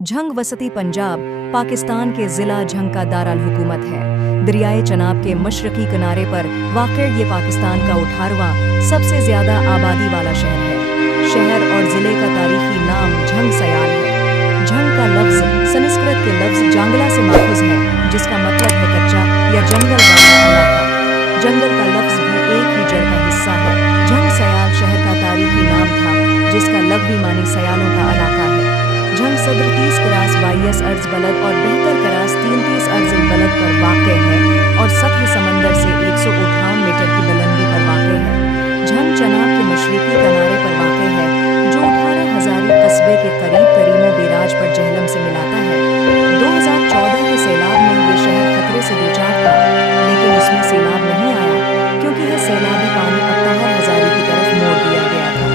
झंग वसती पंजाब, पाकिस्तान के ज़िला झंग का दारुल हुकूमत है। दरियाए चनाब के मशरकी किनारे पर वाक़ ये पाकिस्तान का 18वां सबसे ज़्यादा आबादी वाला शहर है। शहर और ज़िले का तारीखी नाम झंग सयाल है। झंग का लफ्ज़ संस्कृत के लफ्ज़ जांगला से माखूज़ है, जिसका मतलब है कच्चा या जंगल वाला इलाका। जंगल का लफ्ज़ भी एक ही जड़ का हिस्सा है। झंग सयाल शहर का तारीखी नाम था, जिसका लग़वी मानी सयालों का इलाका है। झंग सदर 30 करास 22 अर्ज़ बलद और 72 करास 33 अर्ज़ बलद पर वाक़ है और सतह समंदर से 158 मीटर की बुलंदी पर वाक़ है। झंग चनाब के मशरक़ी किनारे पर वाक़ है, जो 18,000 कस्बे के करीब करीमो बिराज पर जहलम से मिलाता है। 2014 के सैलाब में ये शहर खतरे से दूचार था, लेकिन उसमें सैलाब नहीं आया, क्योंकि यह सैलाबी पानी अत्तहर हज़ारी की तरफ मोड़ दिया गया था।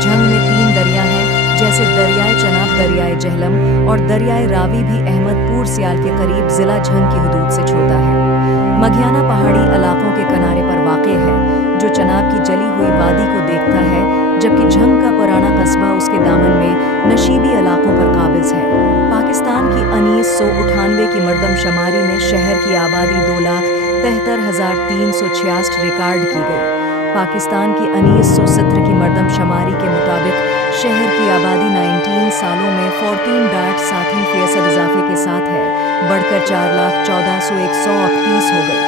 झंग में 3 दरिया हैं, जैसे दरियाए चनाब, दरियाए जहलम और दरियाए रावी भी अहमदपुर सियाल के करीब ज़िला झंग की हदूद से छोटा है। मघियाना पहाड़ी इलाकों के किनारे पर वाक़ है, जो चनाब की जली हुई वादी को देखता है, जबकि झंग का पुराना कस्बा उसके दामन में नशीबी इलाकों पर काबिज़ है। पाकिस्तान की 1998 की मरदमशुमारी में शहर की आबादी 2,73,366 रिकॉर्ड की गई। पाकिस्तान की 1970 की मरदमशुमारी के मुताबिक शहर की आबादी 19 सालों में 14.7% इजाफे के साथ है, बढ़कर 4,14,131 हो गई।